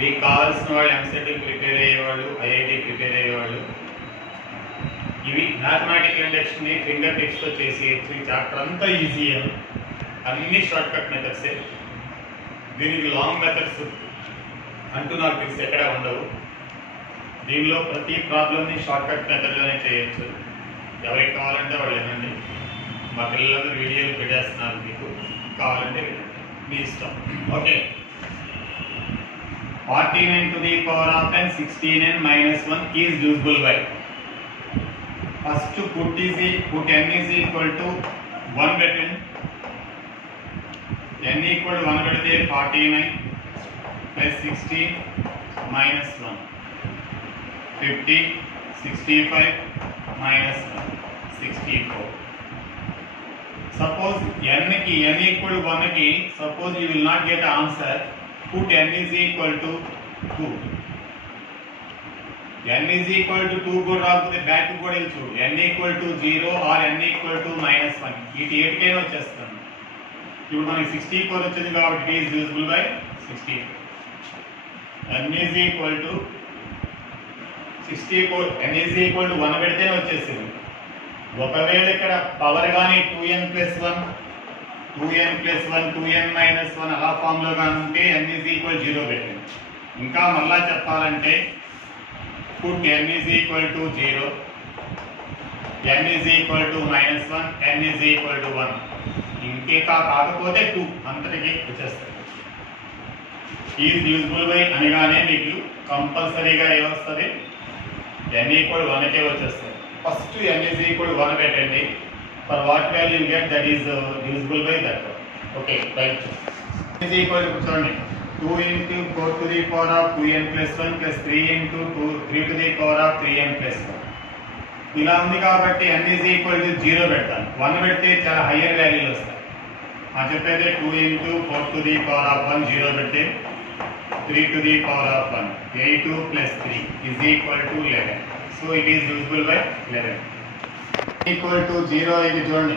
మీకు కావాల్సిన వాళ్ళు ఎంసెట్ ప్రిపేర్ అయ్యేవాళ్ళు, ఐఐటి ప్రిపేర్ అయ్యేవాళ్ళు ఇవి మ్యాథమెటికల్ ఇండక్షన్ ఫింగర్ టిప్స్తో చేసేయచ్చు. ఈ చాప్టర్ అంతా ఈజీ, అన్ని షార్ట్ కట్ మెథడ్సే. దీనికి లాంగ్ మెథడ్స్ అంటూ నాకు తెలిసి ఎక్కడ ఉండవు. దీనిలో ప్రతి ప్రాబ్లమ్ని షార్ట్ కట్ మెథడ్లోనే చేయొచ్చు. ఎవరికి కావాలంటే వాళ్ళు వినండి. మా పిల్లలందరూ వీడియోలు పెట్టేస్తున్నారు, మీకు కావాలంటే మీ ఇష్టం. Okay, 14n to the power of n 16n minus 1 is divisible by. First put n is equal to 1 పెట్టండి. n equal to 1 పెడితే 49 plus 16 minus 1 50 65 minus 1 64. Suppose n equal to 1 ki, suppose you will not get answer, put n is equal to 2. n is equal to 2 కూడా రాకపోతే back కూడా వెళ్ళి n equal to 0 or n equal to -1 ఇది 8 కైనా వచ్చేస్తుంది. ఇప్పుడు మనకి 64 వచ్చింది కాబట్టి it is divisible by 64. n is equal to 64, n is equal to 1 పెడితేనే వచ్చేసింది. ఒకవేళ ఇక్కడ పవర్ కానీ 2n plus 1 2n plus 1 2n minus 1 అలా ఫామ్లో కానీ ఉంటే n is equal 0 పెట్టండి. ఇంకా మళ్ళా చెప్పాలంటే put n is equal to 0, n is equal to -1, n is equal to 1. ఇంకే కాకపోతే 2 అంతటికి వచ్చేస్తాయి. ఈజ్ యూజ్ఫుల్ బై అనగానే మీకు కంపల్సరీగా ఏమొస్తుంది, n equal 1కే వచ్చేస్తుంది. First n is equal to 1 పెట్టండి. For what value you get that is divisible by that. Okay, right. n is equal to చూడండి 2 into 4 to the power of 2n plus 1 plus 3 into 3 to the power of 3n plus 1. ఇలా ఉంది కాబట్టి n is equal to 0 పెడతాను. 1 పెడితే చాలా higher వాల్యూలు వస్తాయి. చెప్పైతే 2 into 4 to the power of 1 0 పెడితే 3 to the power of 1 8 plus 3 is equal to 11. So it is divisible by 11. Equal to 0 ఇది చూడండి.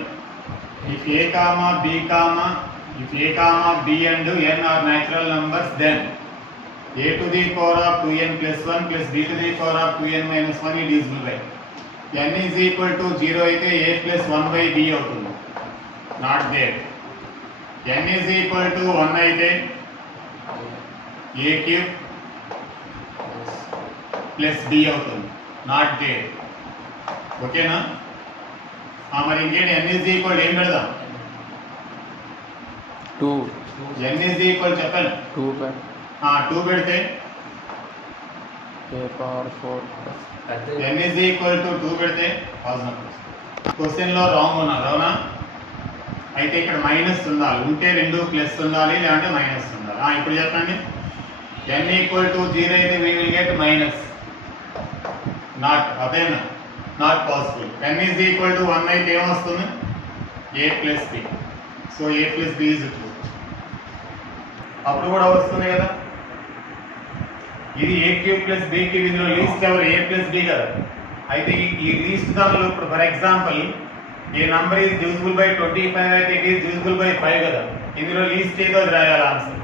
If a comma b and n are natural numbers, then a to the power of 2n plus 1 plus b to the power of 2n minus 1 is divisible by. n is equal to 0 అయితే a plus 1 by b అవుతుంది. Not there. n is equal to 1 అయితే a cube plus b అవుతుంది. Not there. ఓకేనా? మరి ఇంకేంటి n is equal ఏం పెడదాం? 2. n is equal చెప్పండి. 2 పెడితే a power 4. n is equal to 2 పెడితే క్వశ్చన్ లో రాంగ్ ఉన్నారు, అవునా? అయితే ఇక్కడ మైనస్ ఉండాలి, ఉంటే 2 ప్లస్ ఉండాలి, లేదంటే మైనస్ ఉండాలి. ఇప్పుడు చెప్పండి. n equal to 0 అయితే we will get minus. Not అదేనా? Not possible. n is equal to 1 అయితే ఏమొస్తుంది? a plus b. So a plus b is 2. అప్పుడు కూడా వస్తుంది కదా. ఇది a cube plus b cube, ఇందులో లీస్ట్ ఎవరు? a plus b కదా. అయితే ఈ లీస్ట్ దానిలో ఇప్పుడు for example A number is divisible by 25 అయితే ఇట్ ఈజ్ divisible by 5 కదా. ఇందులో లీస్ట్ ఏదో అది రాయాలి answer.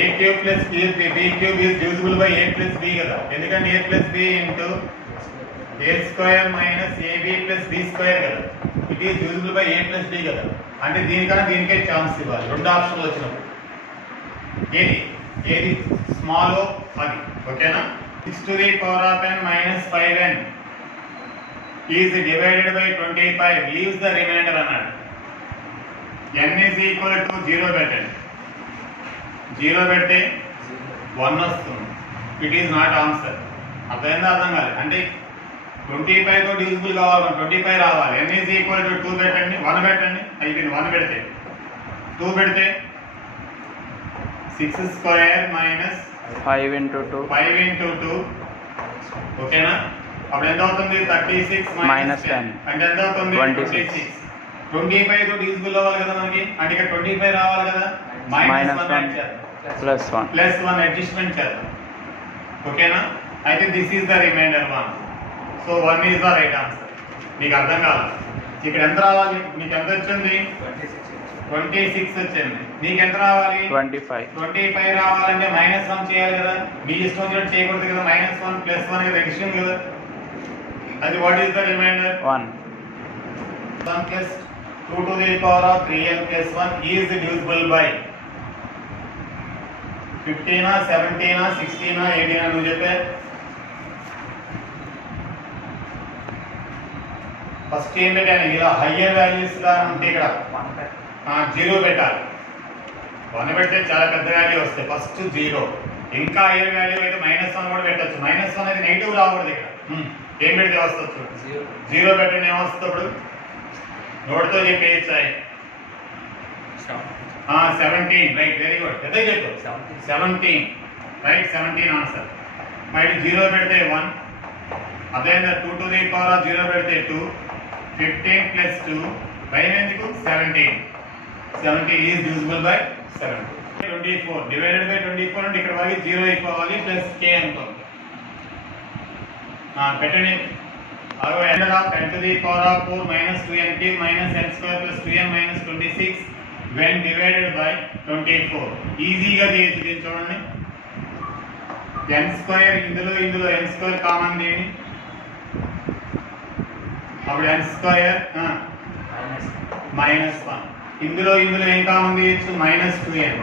a cube plus b cube is divisible by a plus b కదా. ఎందుకంటే a plus b into a square minus ab plus b square కదా. It is divisible by a plus b కదా. అంటే దీనికన్నా దీనికే ఛాన్స్ ఇవ్వాలి. రెండు ఆప్షన్లు వచ్చినప్పుడు ఏది స్మాల్ అది. ఓకేనా? 6 to the power of n minus 5n is divided by 25 leaves the remainder అన్నాడు. n is equal to 0 పెట్టండి. 0 పెడితే 1 వస్తుంది. It is not answer. అర్థమైందా? అర్థం కాలేదు అంటే 25 తో డివిజిబుల్ కావాలి, 25 రావాలి. n is equal to 2 పెట్టండి. 1 పెట్టండి, అయిపోయింది. 1 పెడితే 2 పెడితే 6 square minus 5 into 2. 5 into 2. ఓకేనా? అప్పుడు ఎంత అవుతుంది? 36 minus 10 అంటే ఎంత అవుతుంది? 26. 25 తో డివిజిబుల్ అవ్వాలి కదా మనకి. అంటే ఇక్కడ 25 రావాలి కదా. minus 1 plus 1 ప్లస్ 1 అడ్జస్ట్మెంట్ చేద్దాం. ఓకేనా? అయితే this is the remainder 1. So 1 is the right answer. మీకు అర్థం కావాలి. ఇక్కడ ఎంత రావాలి? మీకు ఎంత వచ్చింది? 26 వచ్చింది. నీకు ఎంత రావాలి? 25. 25 రావాలంటే -1 చేయాలి కదా. మీ ఇష్టం వచ్చినట్టు చేయకూడదు కదా. -1 +1 కదా ఎడిషన్ కదా. అది what is the remainder? 1. 1 plus 2 to the power of 3n plus 1 is divisible by 15 17 16 18 నువ్వు చెప్పే. ఫస్ట్ ఏం పెట్టాను? ఇలా హయ్యర్ వాల్యూస్ గా ఉంటే ఇక్కడ 0 పెట్టాలి. 1 పెడితే చాలా పెద్ద వాల్యూ వస్తాయి. ఫస్ట్ 0. ఇంకా హయ్యర్ వాల్యూ అయితే -1 కూడా పెట్టచ్చు. -1 అనేది నెగిటివ్ రాకూడదు ఇక్కడ. ఏం పెడితే వస్తుంది? 0 పెట్టండి. ఏమొస్తుంది ఇప్పుడు? నోట్తో చెప్పేయచ్చాయి. 17 రైట్, వెరీ గుడ్. పెద్ద చెప్పు. 17 రైట్, 17 ఆన్సర్. మరి 0 పెడితే 1, అదే 2 to the power of 0 పెడితే 2, 15 plus 2 భయం ఎందుకు? 17. 17 is divisible by 7. 24 divided by 24 అంటే ఇక్కడ వరకు 0 అయిపోవాలి ప్లస్ k అనుకో. పెట్టండి. అదో end of 10 to the power of 4 minus 2n cube minus n square plus 2n minus 26 when divided by 24. ఈజీగా చేయొచ్చు. దీన్ని చూడండి. n స్క్వేర్ ఇందులో n స్క్వేర్ కామన్ తీయండి. అప్పుడు n స్క్వేర్ -1. ఇందులో ఏం కామన్ తీయచ్చు? -2n.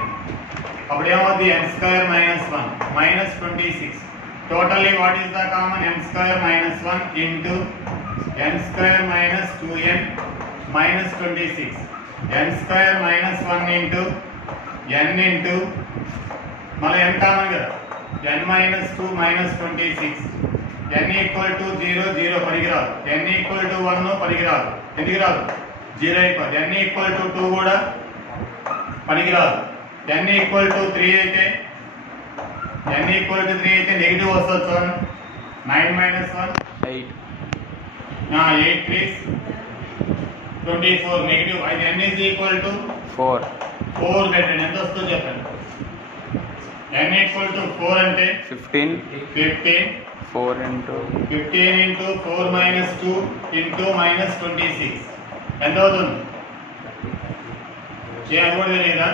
అప్పుడు ఏమవుతుంది? n square -1 -26. Totally what is the common? m square minus 1 into n square minus 2n minus 26. n square minus 1 into n into మళ్ళీ n common కదా. n minus 2 minus 26. n equal to 0 0 పనికిరాదు. n equal to 1 పనికిరాదు. ఎందుకు రాదు? 0 అయిపోతుంది. n equal to 2 కూడా పనికిరాదు. n equal to 3 అయితే n equal to 3 అయితే నెగిటివ్ వస్తుంది. చూడండి. 9 minus 1 8. 8 3 24 నెగిటివ్. అయితే n is equal to 4. 4 పెట్టండి. ఎంత వస్తుందో చెప్పండి. n equal to 4 అంటే 15. 15. 4 into 15 into 4 minus 2 into minus 26 ఎంత అవుతుంది? చేయాలి కూడా తెలీదా?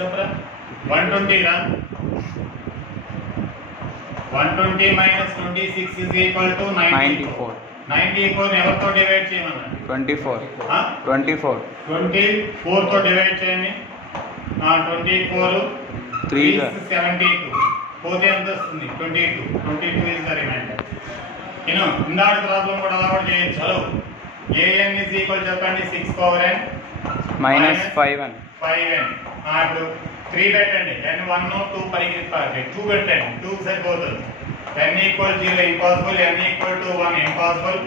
చెప్పరా. 120 రా. 120 minus 26 is equal to 94. 94 ఎవరితో డివైడ్ చేయమన్నా? 24. 24. 24 తో డివైడ్ చేయండి. 24 3 72 పోతే ఎంత వస్తుంది? 22. 22 is the remainder. ఇందాక ప్రాబ్లం కూడా అలా కూడా చేయొచ్చు. హలో an is equal చెప్పండి. 6 power n -5n. 5n. ఇప్పుడు 3 పెట్టండి. n 1 2 పరిగెత్తాలి. 2 పెట్టండి. 2 సరిపోతుంది. n equal 0 impossible. n equal to 1 impossible.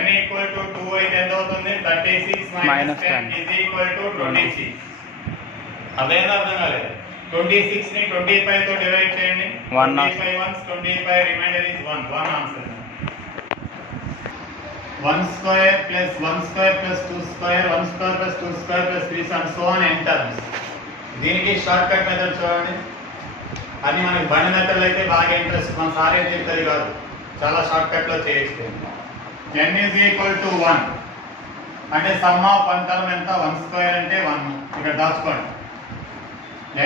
n equal to 2 అయితే ఎంత అవుతుంది? 36 minus 10 is equal to 26. అదేనా అర్థం కాలేదు? 26 ని 25 తో డివైడ్ చేయండి. 25 ones 25 remainder is 1 answer. 1 square plus 1 square plus 2 square 1 square plus 2 square plus 3 and so on n terms. దీనికి షార్ట్ కట్ మెథడ్ చూడండి. అని మనకి బండి మెథడ్ అయితే బాగా ఇంట్రెస్ట్. మన సార్ ఏం చెప్తుంది కాదు. చాలా షార్ట్ కట్ లో చేయొచ్చు. n is equal to 1 అంటే సమ్ ఆఫ్ 1 టర్మ్ ఎంత? 1 స్క్వేర్ అంటే 1. ఇక్కడ దాచుకోండి.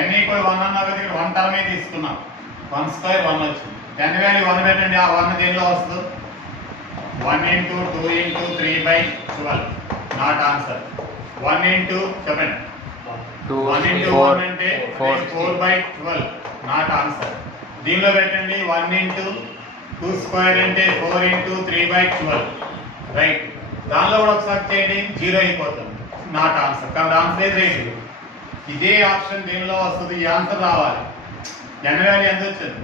n equal 1 అన్నా కదా. ఇక్కడ 1 టర్మే తీసుకున్నాం. 1 స్క్వేర్ 1 వచ్చింది. n వాల్యూ 1 పెట్టండి. ఆ 1 దేనిలో వస్తుంది? 1 into 2 into 3 by 12 not answer. 1 into చెప్పండి. 1 into 1 అంటే 4 by 12 నాట్ ఆన్సర్. దీనిలో పెట్టండి. 1 into 2 స్క్వేర్ అంటే 4 into 3 by 12 రైట్. దానిలో కూడా ఒకసారి చేయండి. 0 అయిపోతుంది. Not answer. కాబట్టి ఆన్సర్ ఏది? రైట్. ఇదే ఆప్షన్ దీనిలో వస్తుంది. ఈ ఆన్సర్ రావాలి. n వాల్యూ ఎంత వచ్చింది?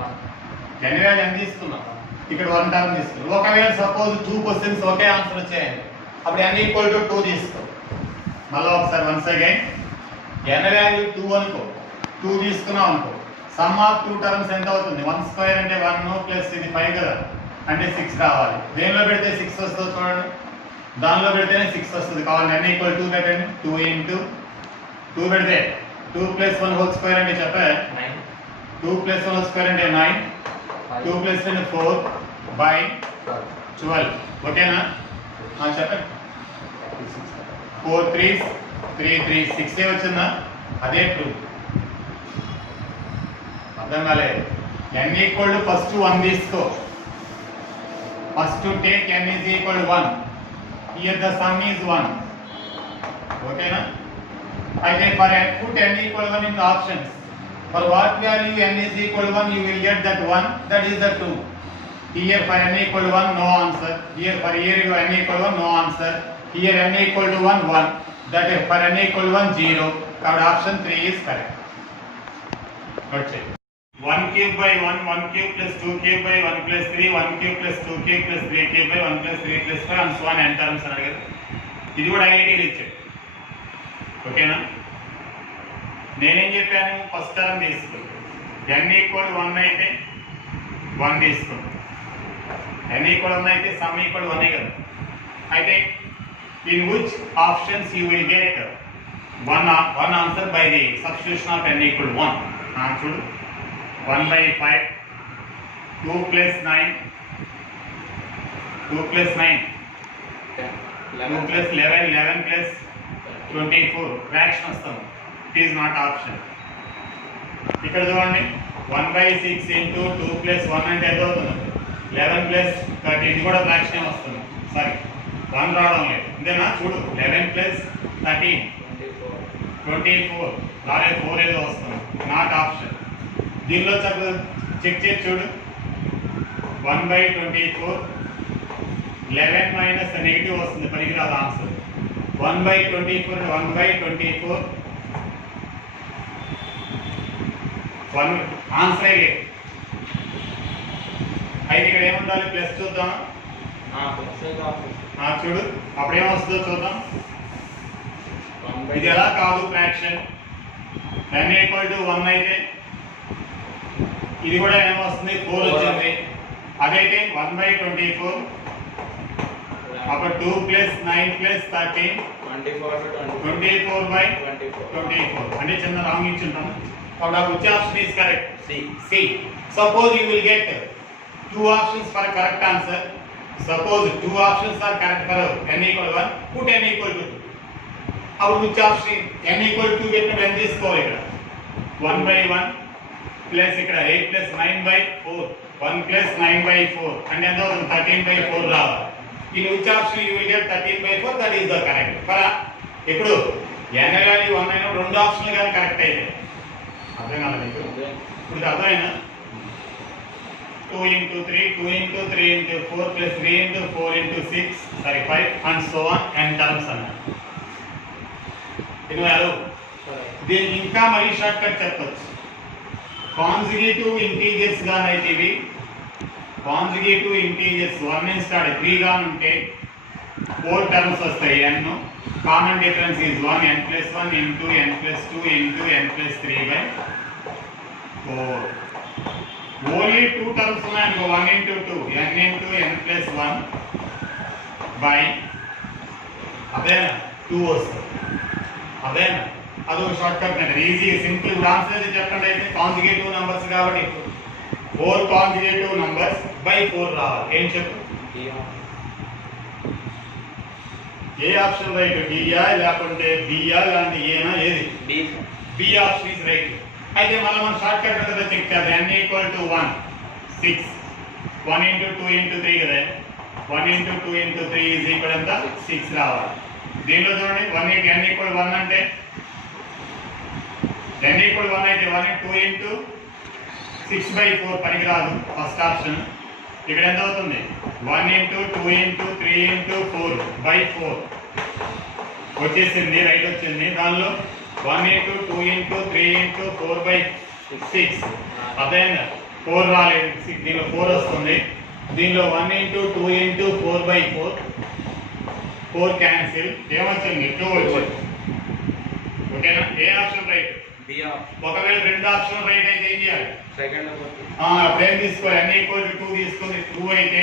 n వాల్యూ ఎంత తీసుకున్నాం? ఇక్కడ 1 టర్మ్ తీసుకున్నాం. ఒకవేళ సపోజ్ 2 క్వశ్చన్స్ ఒకే ఆన్సర్ వచ్చాయండి. అప్పుడు n equal to 2 తీసుకో. మళ్ళీ ఒకసారి వన్స్ అగైన్ n వాల్యూ 2 అనుకో. 2 తీసుకున్నాం అనుకో. సమ్ ఆఫ్ 2 టర్మ్స్ ఎంత అవుతుంది? 1 స్క్వేర్ అంటే 1 ప్లస్ ఇది 5 కదా. అంటే 6 రావాలి. దేనిలో పెడితే 6 వస్తుంది చూడండి. దానిలో పెడితేనే 6 వస్తుంది. కావాలి n equal 2 పెట్టండి. 2 into 2 పెడితే 2 plus 1 whole square అంటే చెప్పే 2 plus 1 whole square అంటే 9. 2 plus 10 4 by 12 ఓకేనా? చెప్పండి. 4 3s 3 3 6 వచ్చిందా? అదే ట్రూ. అర్థం కాలేదు. n ఈక్వల్ టు ఫస్ట్ 1 తీసుకో. First take n is equal to 1. Here the sum is 1. ఓకేనా? అయితే for put n equal 1 in the options. For what value n is equal to 1, you will get that 1, that is the 2. Here for n equal to 1, no answer. Here for n equal to 1, no answer. Here n equal to 1, 1. That is for n equal to 1, 0. So option 3 is correct. Okay. 1 cube by 1, 1 cube plus 2 cube by 1 plus 3, 1 cube plus 2 cube plus 3 cube by 1 plus 3 plus 5 and so on n terms అన్నారు కదా. ఇది కూడా ఐఐటీలు ఇచ్చాడు. ఓకేనా? నేనేం చెప్పాను? First term తీసుకో. n equal 1 అయితే 1 తీసుకో. n ఈక్వల్ 1 అయితే సమ్ ఈక్వల్ 1 కదా. అయితే in which options you will get one answer by the substitution of n equal 1. చూడు, 1/5, 2 plus 9, 2 plus 9, 2 plus 11, 11 plus 24, fraction వస్తుంది. It is not option. ఇక్కడ చూడండి, 1/6 into 2 plus 1 అంటే ఎంత అవుతుంది? 11 plus 30. ఇది కూడా ఫ్రాక్షన్ వస్తుంది. సారీ, 1 రావడం లేదు. అంతేనా? చూడు, 11 plus 13, 24. రాలే, 4 ఏదో వస్తుంది. Not option. దీనిలో చెక్ చేసి చూడు, 1/24, 11 మైనస్ నెగిటివ్ వస్తుంది, పనికిరాదు ఆన్సర్. 1/24, 1/24 1 ఆన్సర్ అయ్యే. అయితే ఇక్కడ ఏముండాలి? ప్లస్ చూద్దాం. చూడు, అప్పుడు ఏమొస్తుందో చూద్దాం. ఇది ఎలా కాదు ఫ్రాక్షన్. n ఈక్వల్ టు 1 అయితే ఇది కూడా ఏమొస్తుంది? 4 వచ్చింది. అదైతే 1/24, అప్పుడు 2 plus 9 plus 13, 24/24. అంటే చిన్న రాంగ్ ఇచ్చుంటాం. కాబట్టి which option is correct? C. Suppose you will get 2 options for correct answer. Suppose 2 options are correct for n equal 1, put n equal to 2. అప్పుడు which option n equal to 2 పెట్టిన n తీసుకోవాలి. ఇక్కడ 1/1 plus ఇక్కడ 8 plus 9/4, 1 plus 9/4 అంటే ఎంత అవుతుంది? 13/4 రావాలి. In which option you will get 13/4? That is the correct. For ఇప్పుడు n వాల్యూ 1 అయినా రెండు ఆప్షన్లు కానీ కరెక్ట్ అయితే అర్థం కాదు మీకు. ఇప్పుడు అర్థమైనా? 2 into 3, 2 into 3 into 4 plus 3 into 4 into 6, sorry 5 and so on n terms అన్నారు. దీనికి ఇంకా మరీ షార్ట్ కట్ చెప్పచ్చు. కాన్జుగేటివ్ ఇంటీజర్స్ గానైతే ఇవి కాన్జుగేటివ్ ఇంటీజర్స్ 1 నుంచి స్టార్ట్ 3 గా ఉంటే 4 టర్మ్స్ వస్తాయి. n common difference is 1, n plus 1 into n plus 2 into n plus 3/4. Only 2 terms ఉన్నాయనుకో, 1 into 2, n into n plus 1 by అదేనా 2 వస్తుంది. అదేనా? అదొక షార్ట్ కట్ అంటే ఈజీ సింపుల్. ఇప్పుడు ఆన్సర్ అయితే చెప్పండి. అయితే కాన్జుగేటివ్ నంబర్స్ కాబట్టి 4 కాన్జుగేటివ్ నంబర్స్ బై 4 రావాలి. ఏం చెప్పు? ఏ ఆప్షన్ రైట్? డియా లేకుంటే బియా లాంటి ఏనా? ఏది? B option is right. అయితే మళ్ళీ మనం షార్ట్ కట్ కదా చెక్ చేద్దాం. n equal to 1, 6, 1 into 2 into 3 కదా. 1 into 2 into 3 ఈజ్ ఈక్వల్ ఎంత? 6 రావాలి. దీనిలో చూడండి, n ఈక్వల్ 1 అంటే n ఈక్వల్ 1 అయితే 1 2 into 6/4 పనికిరాదు. First option. ఇక్కడ ఎంత అవుతుంది? 1 into 2 into 3 into 4/4 వచ్చేసింది, రైట్ వచ్చింది. దానిలో 1 into 2 into 3 into 4/6 అదేనా? 4 రాలేదు, దీనిలో 4 వస్తుంది. దీనిలో 1 into 2 into 4/4, 4 క్యాన్సిల్. ఏమొచ్చింది? 2 వచ్చింది. ఓకేనా? ఏ ఆప్షన్ రైట్? ఒకవేళ రెండు ఆప్షన్ రైట్ అయితే ఏం చేయాలి? అప్పుడు ఏం తీసుకోవాలి? n ఈక్వల్ టు 2 తీసుకుంది. 2 అయితే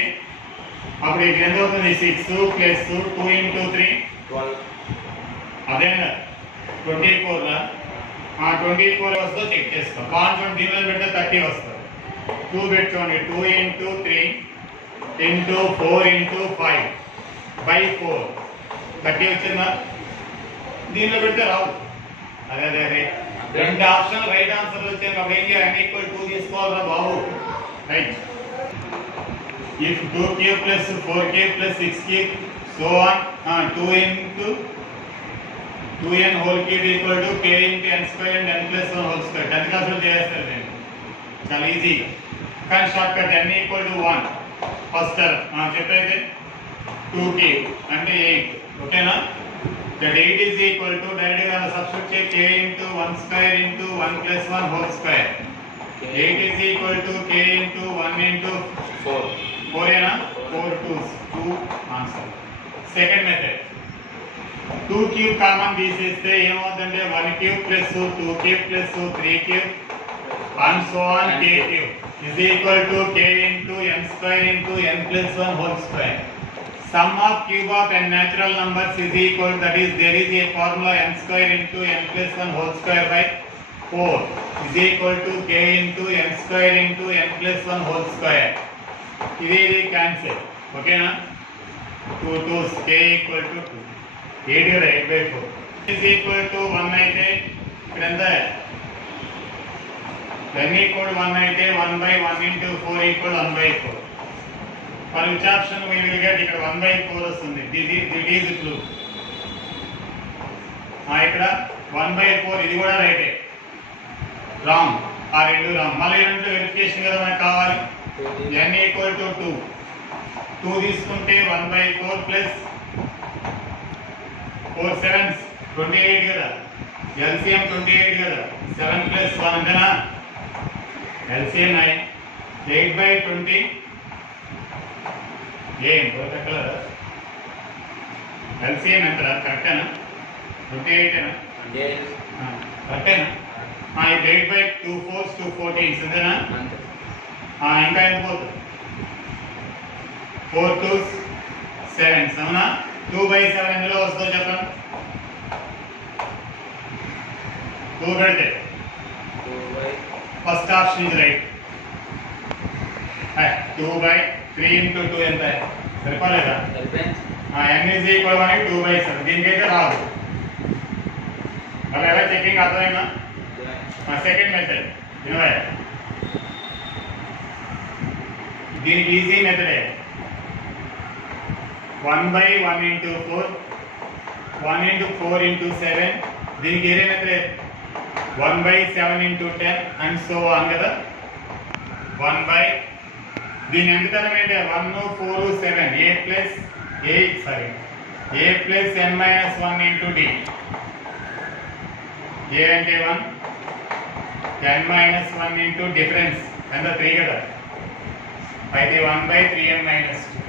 అప్పుడు ఇది ఎంత అవుతుంది? 6 ప్లస్ 2 into 3 అదేనా 24 24 వస్తుందో చెక్ చేసుకో. కాన్ఫిడెంట్ దీనిలో పెడితే 30 వస్తుంది. 2 పెట్టుకోండి. 2 into 3 into 4 into 5/4 30 వచ్చిందా? దీనిలో పెడితే రావు. అదే అదే అదే రెండు ఆప్షన్ రైట్ ఆన్సర్ వచ్చాయి కాబట్టి ఏం చేయాలి? ఈక్వల్ 2 తీసుకోవాలరా బాబు. Right. If 2k plus 4k plus 6k so on 2 into 2n whole cube equal to k into n square and n plus 1 whole square. 10th class లో చేస్తారు నేను. చాలా ఈజీ. కానీ short cut n equal to 1 first term చెప్పైతే 2k అంటే 8. ఓకేనా? that 8 is equal to direct గా సబ్స్టిట్యూట్ చేయ k into 1 square into 1 plus 1 whole square. 8 is equal to k into 1 into 4. 4 ఏనా? 4 2 answer. Second method 2 cube common తీసేస్తే ఏమవుతుందంటే 1 cube plus 2 cube plus 3 cube and so on k cube is equal to k into n square into n plus 1 whole square. Sum of cube of n natural numbers is equal, that is there is a formula n square into n plus 1 whole square by 4 is equal to k into n square into n plus 1 whole square. ఇది cancel. ఓకేనా? 2 2 k equal to 2. 8 కదా 8/4 is equal to 1 అయితే ఇక్కడ ఎంత? n equal to 1 అయితే 1/1 into 4 equal 1/4. For which option we will get? ఇక్కడ 1/4 వస్తుంది. This is true. ఇక్కడ 1/4 ఇది కూడా రైటే. రాంగ్. ఆ రెండు రాంగ్. మళ్ళీ రెండు వెరిఫికేషన్ కదా మనకు కావాలి. n equal to 2. 2 తీసుకుంటే 1/4 ప్లస్ 4 7 28 కదా. LCM 28 కదా. 7 ప్లస్ 1 అంతేనా? LCM 9. 8/20 ఏం పోతక్కలదా? LCM ఎంత? కరెక్టేనా? 28 ఏనా? కరెక్టేనా? ఇది 8/2 4 2 14 అంతేనా? ఇంకా ఎంత పోతుంది? 4 2 7 అవునా? 2/7 ఎందులో వస్తుందో చెప్పండి. 2 పెడితే ఫస్ట్ ఆప్షన్ ఇది రైట్. 2/3 into 2 ఎంత? సరిపోలేదా? n is equal to 2/7. దీనికైతే రాదు. అలా ఎలా చెకింగ్ అర్థమైనా? సెకండ్ మెథడ్ వినవా? దీనికి ఈజీ మెథడే. 1/1 into 4 1 into 4 into 7. దీనికి ఏదే method? 1/7 into 10 and so on కదా. 1/, దీని ఎంతనం ఏంటి? 1 4 7 a plus n minus 1 into d. a అంటే 1 n minus 1 into డిఫరెన్స్ ఎంత? 3 కదా. అయితే 1/3n minus 2.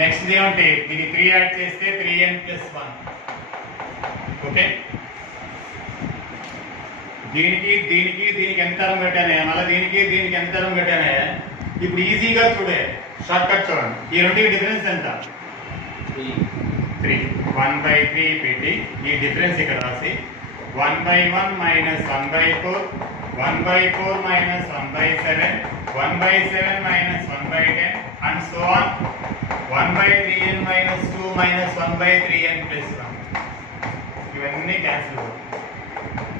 నెక్స్ట్ ఏమంటే దీన్ని 3 యాడ్ చేస్తే 3n plus 1. ఓకే? దీనికి ఎంత తరం పెట్టానే? మళ్ళీ దీనికి ఎంత తరం పెట్టానే? ఇప్పుడు ఈజీగా చూడే, షార్ట్ కట్ చూడండి. ఈ రెండింటికి డిఫరెన్స్ ఎంత? 3. 1/3 పెట్టి ఈ డిఫరెన్స్ ఇక్కడ రాసి 1/1 minus 1/4 1/4 minus 1/7 1/7 minus 1/10 and so on 1/3n minus 2 minus 1/3n plus 1. ఇవన్నీ క్యాన్సిల్ అవుతాయి.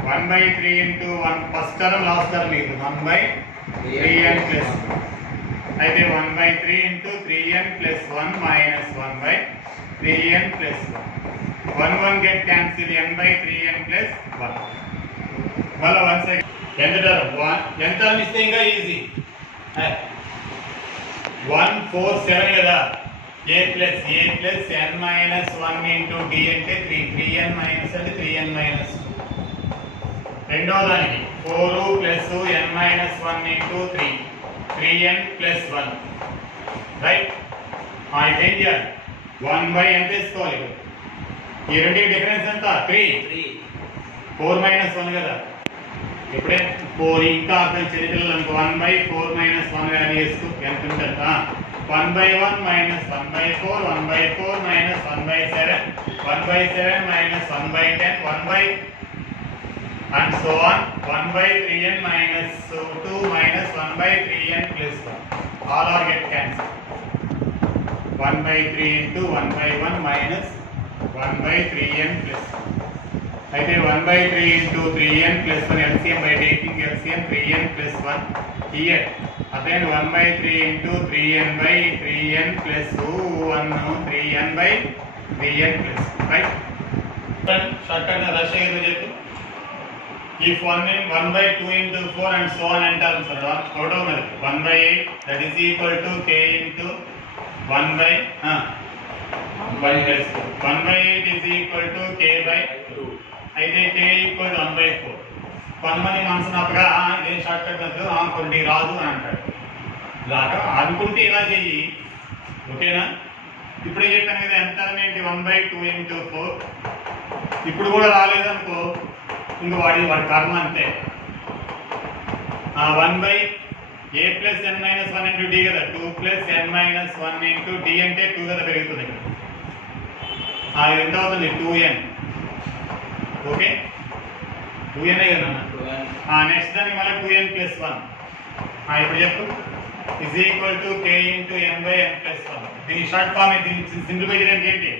1/3 into 1 first term last term ఇది 1/3n plus 1. అయితే 1/3 into 3n plus 1 minus 1/3n plus 1. 1 get cancelled. n/3n plus 1. మళ్ళీ 1 సెకండ్. ఎంత term? 1 ఎంత term ఇస్తే ఇంకా easy. 1 4 7 కదా. a plus n minus 1 into d అంటే 3n minus అంటే 3n minus 2. రెండో దానికి 4 plus n minus 1 into 3n plus 1 right. ఇదేం చేయాలి? 1/, ఎంత తీసుకోవాలి? ఈ రెండింటి డిఫరెన్స్ ఎంత? 3 4 minus 1 కదా. ఇప్పుడే 4 ఇంకా అర్థం చిన్నపిల్లలు అనుకో 1/4 minus 1 కానీ వేసుకో ఎంత ఉంటుంది? 1/1 minus 1/4 1/4 minus 1/7 1/7 minus 1/10 1/, and so on 1/3n minus 2 minus 1/3n plus 1. All are get cancelled. 1/3 into 1/1 minus 1/3n plus అయితే 1/3 into 3n plus 1 LCM by taking LCM 3n plus 1 here again 1/3 into 3n by 3n plus 1 3n by 3n plus right short cut రాశి ఏదో చెప్పు if 1/2 into 4 and so on అంటారు sir ఒకటో మరి 1/8 that is equal to k into 1/8 is equal to k by 2 అయితే k equal to 1/4 కొంతమంది మనసునప్పగా ఏం short cut అవుతుందో కొన్ని రాదు అని అంటారు ఇలాగా అనుకుంటే ఇలా చెయ్యి ఓకేనా ఇప్పుడే చెప్పాను కదా ఎంత ఏంటి 1/2 into 4 ఇప్పుడు కూడా రాలేదనుకో ఇంకా వాడి కర్మ అంతే 1/a plus n minus 1 into d కదా 2 plus n minus 1 into d అంటే 2 కదా పెరుగుతుంది ఇక్కడ ఇది ఎంత అవుతుంది 2n ఓకే 2n కదా నెక్స్ట్ దానికి మళ్ళీ 2n plus 1 ఇప్పుడు చెప్పు is equal to k into n by n plus 1 దీని షార్ట్ ఫామ్ దీని సింప్లిఫై చేయడానికి ఏంటి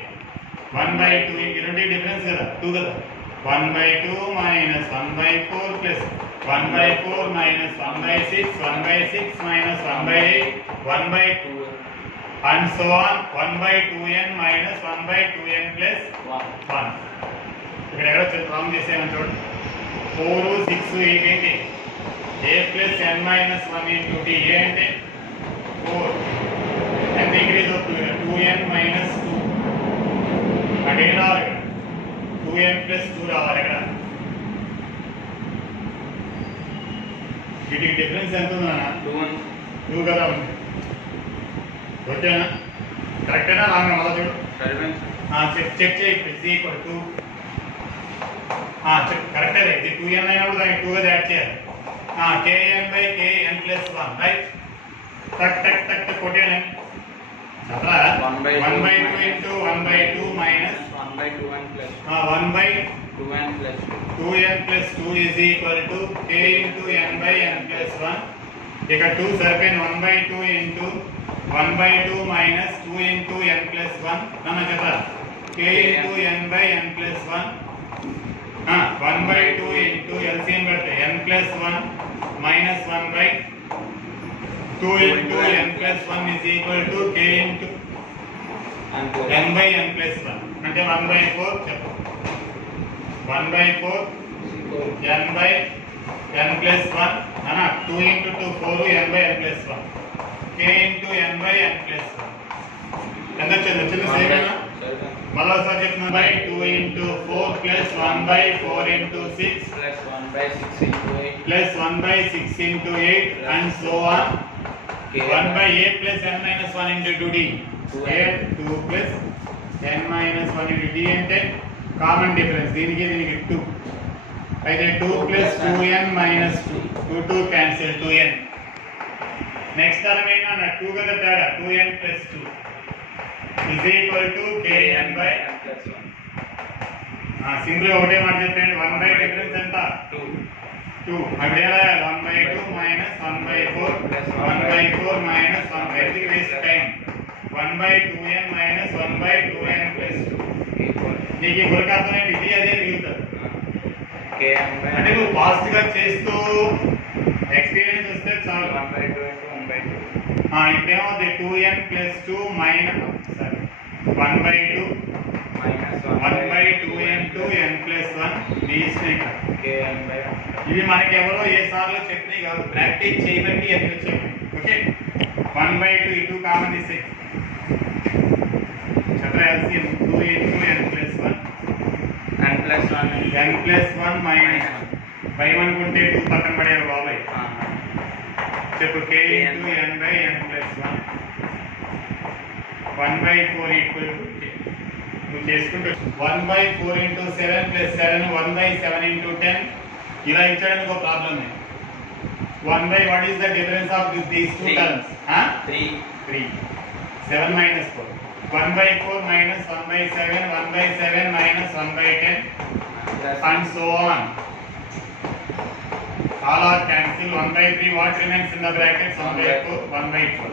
1/2 ఈ రెండు డిఫరెన్స్ కదా 2 కదా 1/2 minus 1/4 plus 1/4 minus 1/6 1/6 minus 1/8 1/2 and so on 1/2n minus 1/2n plus 1 ఇక్కడ ఎక్కడ రాంగ్ చేసామని చూడండి 4 6 8 ఏంటి a plus n minus 1 into d a అంటే 4 n ఇంక్రీజ్ అవుతుంది 2n minus 2 అంటే రావాలి 2n plus 2 రావాలి ఇక్కడ వీటికి డిఫరెన్స్ ఎంత ఉందా 2 కదా ఉంది ఓకేనా కరెక్టేనా రాంగ్ మళ్ళా చూడు చెక్ చేయి ఇస్ ఈక్వల్ టు కరెక్టే ఇది 2n అయినప్పుడు దానికి 2 గా యాడ్ చేయాలి kn by kn plus 1 right టక్ టక్ టక్ కొట్టేయండి అట్లా 1/2 into 1/2 minus 1/2n plus 1/2n plus 2n plus 2 is equal to k into n by n plus 1 ఇక్కడ 2 సరిపోయిన 1/2 into 1/2 minus 2 into n plus 1 నన్ను చెప్పా k into n by n plus 1 1/2 into LCM పెడితే n plus 1 minus 1/2 into n plus 1 is equal to k into n by n plus 1 అంటే 1/4 చెప్పు 1/4 n by n plus 1 అనా 2 into 2 4 n by n plus 1 k into n by n plus 1 ఎంత వచ్చింది సేమేనా మళ్ళీ ఒకసారి చెప్తున్నా by 2 into 4 plus 1/4 into 6 plus 1/6 into 8 plus 1/6 into 8 and so on 1/a plus n minus 1 into 2d 2 plus n minus 1 into d అంటే common difference దీనికి 2 అయితే 2 plus 2n minus 2 2 cancel 2n next term ఏంటన్నా 2 కదా తేడా 2n plus 2 is equal to kn by n plus 1 simple ఒకటే మాట చెప్పండి 1/2 difference ఎంత 2 అప్పుడు ఎలా 1/2 minus 1/4 1/4 minus 1/3 waste time 1/2n minus 1/2n plus 2 నీకు ఈ గురికి అర్థమైంది ఇది అదే మిగులుతుంది అంటే నువ్వు ఫాస్ట్ గా చేస్తూ ఎక్స్పీరియన్స్ వస్తే చాలు 1/2 into 1/2 ఇప్పుడేమో 2n plus 2 minus 1/2 minus 1/2n to n plus 1 నీస్నే కదా kn by ఇవి మనకి ఎవరో ఏ సార్లు చెప్పినవి కాదు ప్రాక్టీస్ చేయబట్టి ఎంత వచ్చాయి ఓకే 1/2 ఇటు కామన్ తీసే చట్ర LCM 2 into n plus 1 n plus 1 n plus 1 minus 1 by 1 కొంటే 2 పక్కన పడేయాలి బాబాయ్ చెప్పు k into n by n plus 1 1/4 equal to k నువ్వు చేసుకుంటూ 1/4 into 7 plus 7 1/7 into 10 ఇలా ఇచ్చాడని ఒక ప్రాబ్లం ఉంది 1/what is the difference of these two terms 3 7 minus 4 1/4 minus 1/7 1/7 minus 1/10 and so on all are cancelled 1/3 what remains in the brackets 1/4 1/4